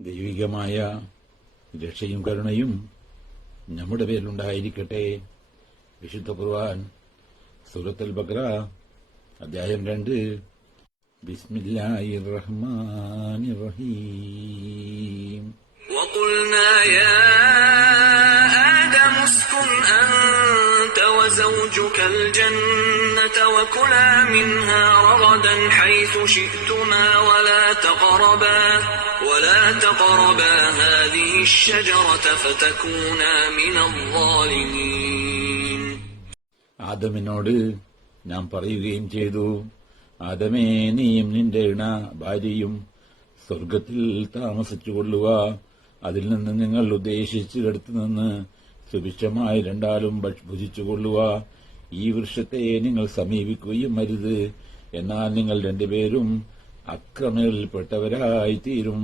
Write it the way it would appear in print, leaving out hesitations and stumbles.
ദൈവികമായ രക്ഷയും കരുണയും നമ്മുടെ പേരിലുണ്ടായിരിക്കട്ടെ. വിശുദ്ധ ഖുർആൻ സൂറത്തുൽ ബഖറ അധ്യായം 2. ബിസ്മില്ലാഹിർ റഹ്മാനിർ റഹീം. وقلنا يا آدم اسكن أنت وزوجك الجنة وكلا منها رغدا حيث شئتما ولا تقربا هذه الشجرة فتكونا من الظالمين. ആദമിനോട് നാം പറയുകയും ചെയ്തു, ആദമേ, നീയും നിന്റെ ഭാര്യയും സ്വർഗത്തിൽ താമസിച്ചുകൊള്ളുക. അതിൽ നിന്ന് നിങ്ങൾ ഉദ്ദേശിച്ചിടത്തു നിന്ന് സുഭിക്ഷമായി രണ്ടാലും ഭുജിച്ചുകൊള്ളുക. ഈ വൃക്ഷത്തെ നിങ്ങൾ സമീപിക്കുകയും അരുത്, എന്നാൽ നിങ്ങൾ രണ്ടുപേരും അക്രമങ്ങളിൽപ്പെട്ടവരായിത്തീരും.